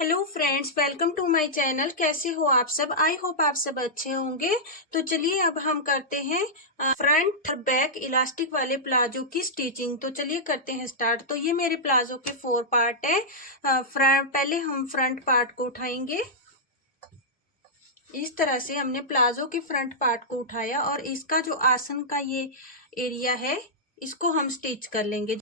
Hello friends, welcome to my channel. कैसे हो आप सब? आई होप आप सब अच्छे होंगे। तो चलिए अब हम करते हैं फ्रंट और बैक इलास्टिक वाले प्लाजो की स्टिचिंग। तो चलिए करते हैं स्टार्ट। तो ये मेरे प्लाजो के 4 पार्ट है। पहले हम फ्रंट पार्ट को उठाएंगे। इस तरह से हमने प्लाजो के फ्रंट पार्ट को उठाया और इसका जो आसन का ये एरिया है इसको हम स्टिच कर लेंगे।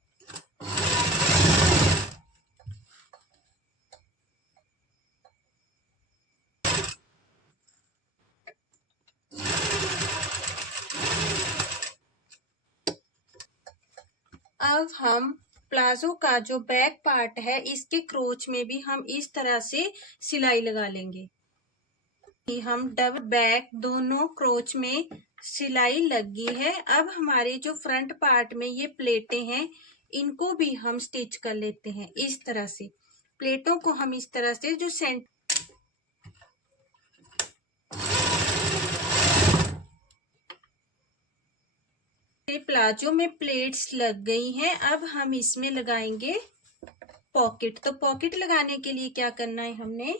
अब हम प्लाजो का जो बैक पार्ट है इसके क्रोच में भी हम इस तरह से सिलाई लगा लेंगे। हम डबल बैक दोनों क्रोच में सिलाई लगी है। अब हमारे जो फ्रंट पार्ट में ये प्लेटें हैं इनको भी हम स्टिच कर लेते हैं। इस तरह से प्लेटों को हम इस तरह से जो सेंटर प्लाजो में प्लेट्स लग गई हैं। अब हम इसमें लगाएंगे पॉकेट। तो पॉकेट लगाने के लिए क्या करना है, हमने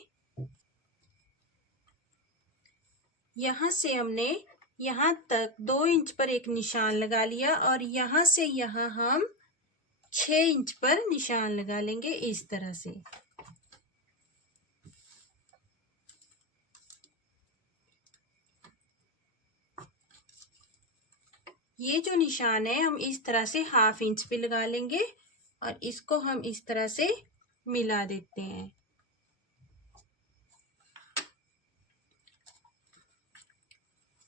यहाँ से हमने यहाँ तक 2 इंच पर एक निशान लगा लिया और यहाँ से यहाँ हम 6 इंच पर निशान लगा लेंगे इस तरह से। ये जो निशान है हम इस तरह से 1/2 इंच पे लगा लेंगे और इसको हम इस तरह से मिला देते हैं।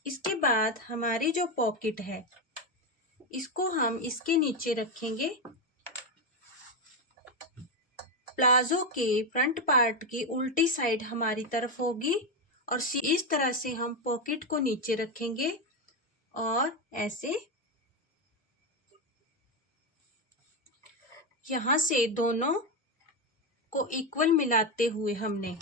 इसके बाद हमारी जो पॉकेट है इसको हम इसके नीचे रखेंगे। प्लाजो के फ्रंट पार्ट की उल्टी साइड हमारी तरफ होगी और इस तरह से हम पॉकेट को नीचे रखेंगे और ऐसे यहाँ से दोनों को इक्वल मिलाते हुए हमने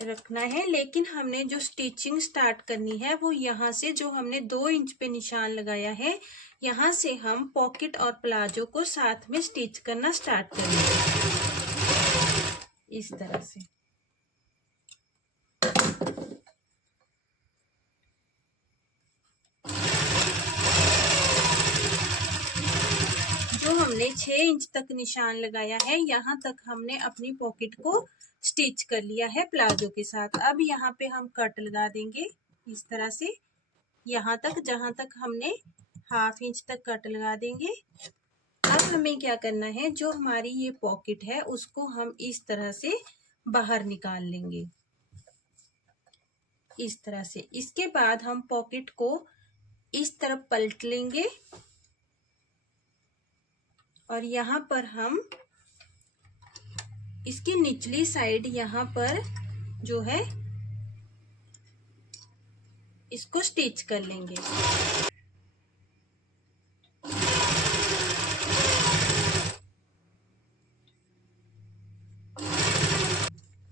रखना है। लेकिन हमने जो स्टिचिंग स्टार्ट करनी है वो यहाँ से जो हमने 2 इंच पे निशान लगाया है यहाँ से हम पॉकेट और प्लाजो को साथ में स्टिच करना स्टार्ट करेंगे इस तरह से। जो हमने 6 इंच तक निशान लगाया है यहाँ तक हमने अपनी पॉकेट को स्टिच कर लिया है प्लाजो के साथ। अब यहाँ पे हम कट लगा देंगे इस तरह से, यहाँ तक जहां तक हमने 1/2 इंच तक कट लगा देंगे। अब हमें क्या करना है, जो हमारी ये पॉकेट है उसको हम इस तरह से बाहर निकाल लेंगे इस तरह से। इसके बाद हम पॉकेट को इस तरफ पलट लेंगे और यहाँ पर हम इसकी निचली साइड यहाँ पर जो है इसको स्टिच कर लेंगे।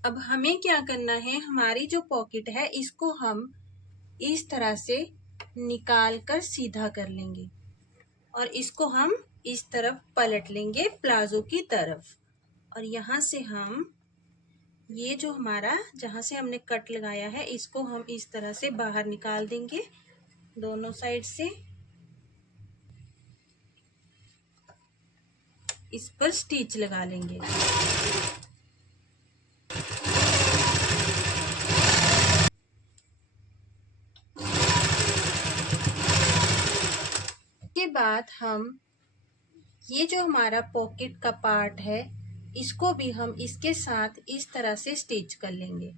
अब हमें क्या करना है, हमारी जो पॉकेट है इसको हम इस तरह से निकाल कर सीधा कर लेंगे और इसको हम इस तरफ पलट लेंगे प्लाजो की तरफ। और यहाँ से हम ये जो हमारा जहाँ से हमने कट लगाया है इसको हम इस तरह से बाहर निकाल देंगे दोनों साइड से। इस पर स्टिच लगा लेंगे। के बाद हम ये जो हमारा पॉकेट का पार्ट है इसको भी हम इसके साथ इस तरह से स्टिच कर लेंगे।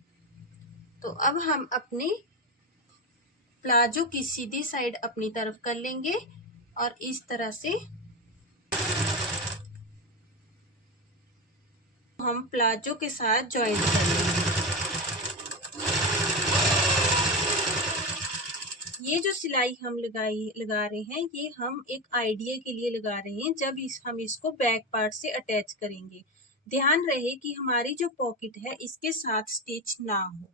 तो अब हम अपने प्लाजो की सीधी साइड अपनी तरफ कर लेंगे और इस तरह से हम प्लाजो के साथ जॉइंट कर लेंगे। ये जो सिलाई हम लगा रहे हैं ये हम एक आइडिया के लिए लगा रहे हैं। जब हम इसको बैक पार्ट से अटैच करेंगे, ध्यान रहे कि हमारी जो पॉकेट है इसके साथ स्टिच ना हो।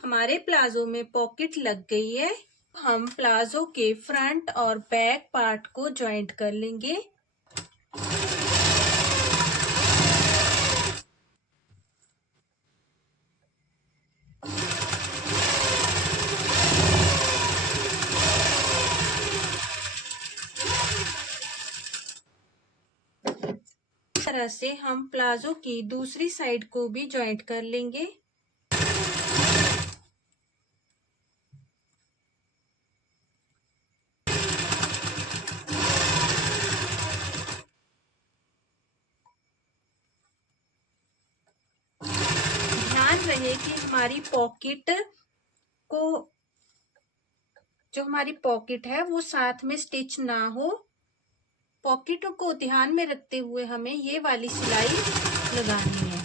हमारे प्लाजो में पॉकेट लग गई है। हम प्लाजो के फ्रंट और बैक पार्ट को जॉइंट कर लेंगे। तरह से हम प्लाजो की दूसरी साइड को भी जॉइंट कर लेंगे। ध्यान रहे कि हमारी पॉकेट को, जो हमारी पॉकेट है वो साथ में स्टिच ना हो। पॉकेट को ध्यान में रखते हुए हमें ये वाली सिलाई लगानी है।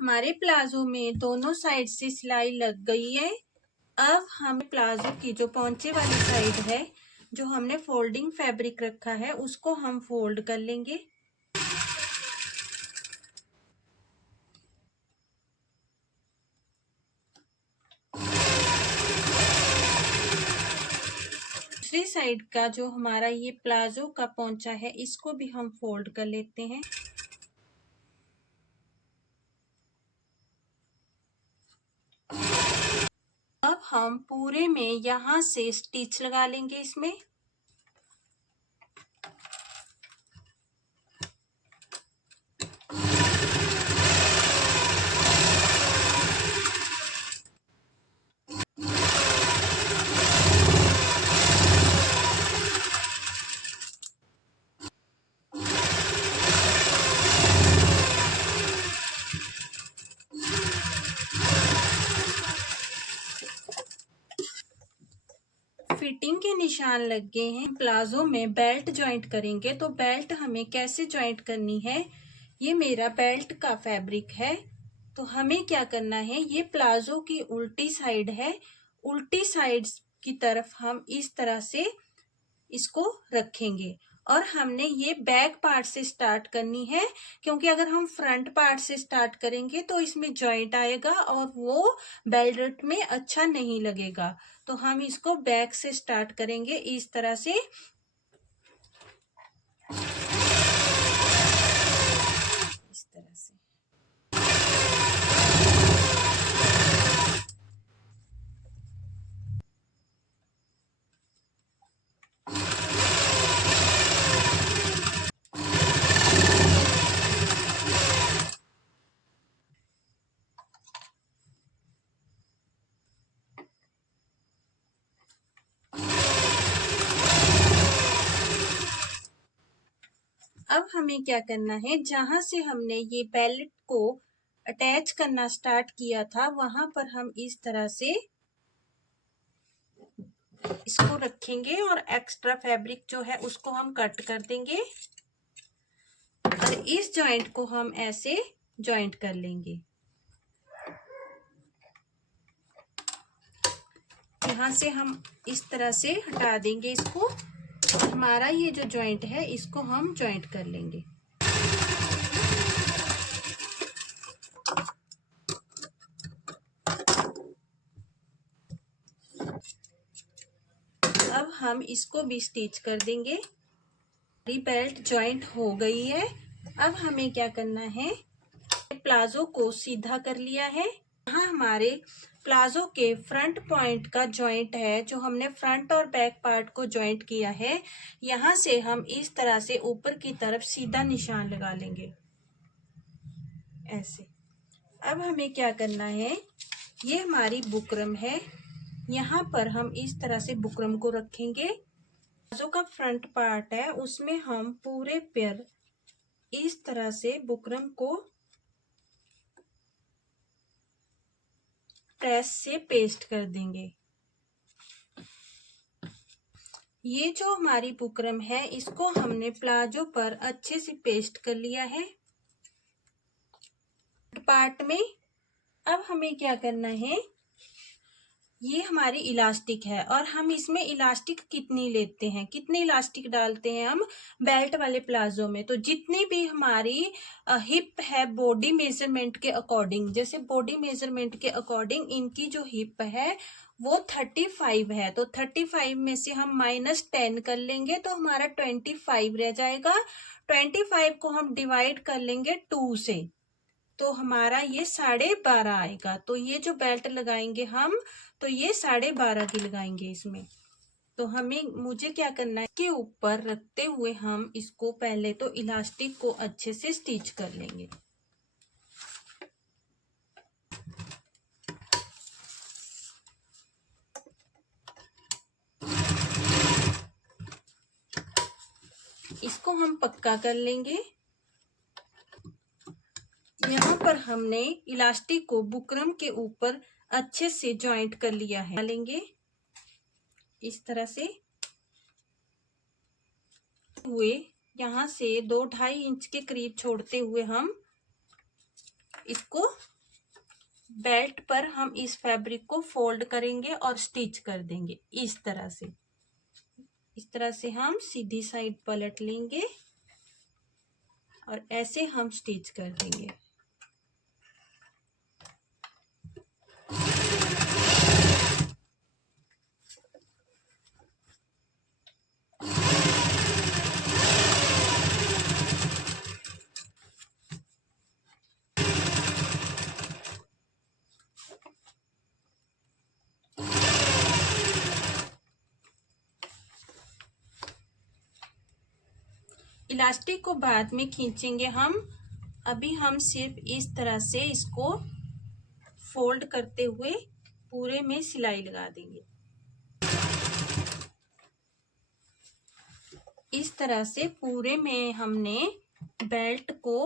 हमारे प्लाजो में दोनों साइड से सिलाई लग गई है। अब हम प्लाजो की जो पौंचे वाली साइड है, जो हमने फोल्डिंग फैब्रिक रखा है, उसको हम फोल्ड कर लेंगे। दूसरी साइड का जो हमारा ये प्लाजो का पौंचा है, इसको भी हम फोल्ड कर लेते हैं। अब हम पूरे में यहाँ से स्टिच लगा लेंगे इसमें। फिटिंग के निशान लग गए हैं। प्लाजो में बेल्ट जॉइंट करेंगे, तो बेल्ट हमें कैसे जॉइंट करनी है, ये मेरा बेल्ट का फैब्रिक है। तो हमें क्या करना है, ये प्लाजो की उल्टी साइड है, उल्टी साइड की तरफ हम इस तरह से इसको रखेंगे। और हमने ये बैक पार्ट से स्टार्ट करनी है, क्योंकि अगर हम फ्रंट पार्ट से स्टार्ट करेंगे तो इसमें जॉइंट आएगा और वो बेल्ट में अच्छा नहीं लगेगा। तो हम इसको बैक से स्टार्ट करेंगे इस तरह से। इस तरह से अब हमें क्या करना है, जहां से हमने ये बेल्ट को अटैच करना स्टार्ट किया था, वहां पर हम इस तरह से इसको रखेंगे और एक्स्ट्रा फैब्रिक जो है उसको हम कट कर देंगे और इस जॉइंट को हम ऐसे जॉइंट कर लेंगे। यहाँ से हम इस तरह से हटा देंगे इसको। हमारा ये जो जॉइंट है इसको हम जॉइंट कर लेंगे। अब हम इसको भी स्टिच कर देंगे। बेल्ट जॉइंट हो गई है। अब हमें क्या करना है, प्लाजो को सीधा कर लिया है। यहाँ हमारे प्लाजो के फ्रंट पॉइंट का जॉइंट है, जो हमने फ्रंट और बैक पार्ट को जॉइंट किया है। यहाँ से हम इस तरह से ऊपर की तरफ सीधा निशान लगा लेंगे ऐसे। अब हमें क्या करना है, ये हमारी बुकरम है, यहाँ पर हम इस तरह से बुकरम को रखेंगे। प्लाजो का फ्रंट पार्ट है, उसमें हम पूरे पैर इस तरह से बुकरम को प्रेस से पेस्ट कर देंगे। ये जो हमारी बुकरम है, इसको हमने प्लाजो पर अच्छे से पेस्ट कर लिया है पार्ट में। अब हमें क्या करना है, ये हमारी इलास्टिक है और हम इसमें इलास्टिक कितनी लेते हैं, कितने इलास्टिक डालते हैं हम बेल्ट वाले प्लाजो में। तो जितनी भी हमारी हिप है बॉडी मेजरमेंट के अकॉर्डिंग, जैसे बॉडी मेजरमेंट के अकॉर्डिंग इनकी जो हिप है वो 35 है, तो 35 में से हम -10 कर लेंगे तो हमारा 25 रह जाएगा। 25 को हम डिवाइड कर लेंगे 2 से, तो हमारा ये 12.5 आएगा। तो ये जो बेल्ट लगाएंगे हम, तो ये 12.5 की लगाएंगे इसमें। तो मुझे क्या करना है, के ऊपर रखते हुए हम इसको पहले तो इलास्टिक को अच्छे से स्टिच कर लेंगे। इसको हम पक्का कर लेंगे। यहाँ पर हमने इलास्टिक को बुकरम के ऊपर अच्छे से जॉइंट कर लिया है। लेंगे इस तरह से हुए, यहाँ से 2-2.5 इंच के करीब छोड़ते हुए हम इसको बेल्ट पर हम इस फैब्रिक को फोल्ड करेंगे और स्टिच कर देंगे इस तरह से। इस तरह से हम सीधी साइड पलट लेंगे और ऐसे हम स्टिच कर देंगे। इलास्टिक को बाद में खींचेंगे हम। अभी हम सिर्फ इस तरह से इसको फोल्ड करते हुए पूरे में सिलाई लगा देंगे। इस तरह से पूरे में हमने बेल्ट को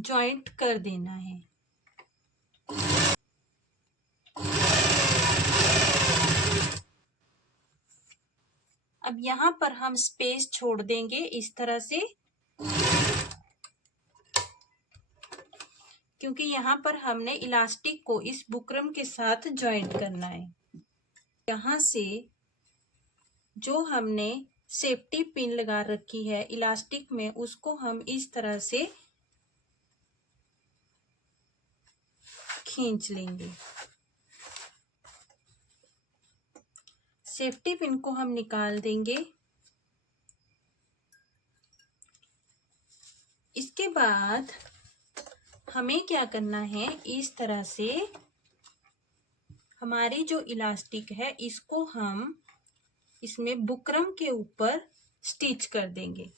जॉइंट कर देना है। अब यहाँ पर हम स्पेस छोड़ देंगे इस तरह से, क्योंकि यहाँ पर हमने इलास्टिक को इस बुकरम के साथ जॉइंट करना है। यहाँ से जो हमने सेफ्टी पिन लगा रखी है इलास्टिक में, उसको हम इस तरह से खींच लेंगे। सेफ्टी पिन को हम निकाल देंगे। इसके बाद हमें क्या करना है, इस तरह से हमारी जो इलास्टिक है इसको हम इसमें बुकरम के ऊपर स्टिच कर देंगे।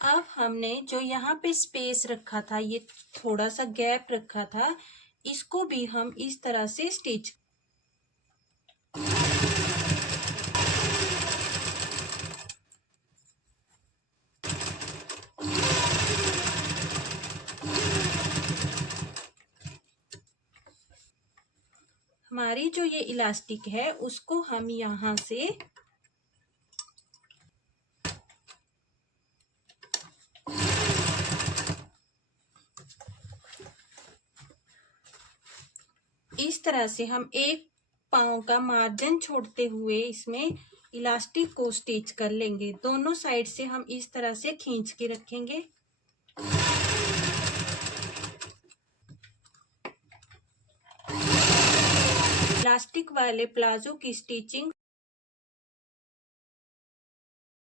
अब हमने जो यहाँ पे स्पेस रखा था, ये थोड़ा सा गैप रखा था, इसको भी हम इस तरह से स्टिच। हमारी जो ये इलास्टिक है उसको हम यहाँ से इस तरह से हम एक पाँव का मार्जिन छोड़ते हुए इसमें इलास्टिक को स्टिच कर लेंगे। दोनों साइड से हम इस तरह से खींच के रखेंगे। इलास्टिक वाले प्लाजो की स्टिचिंग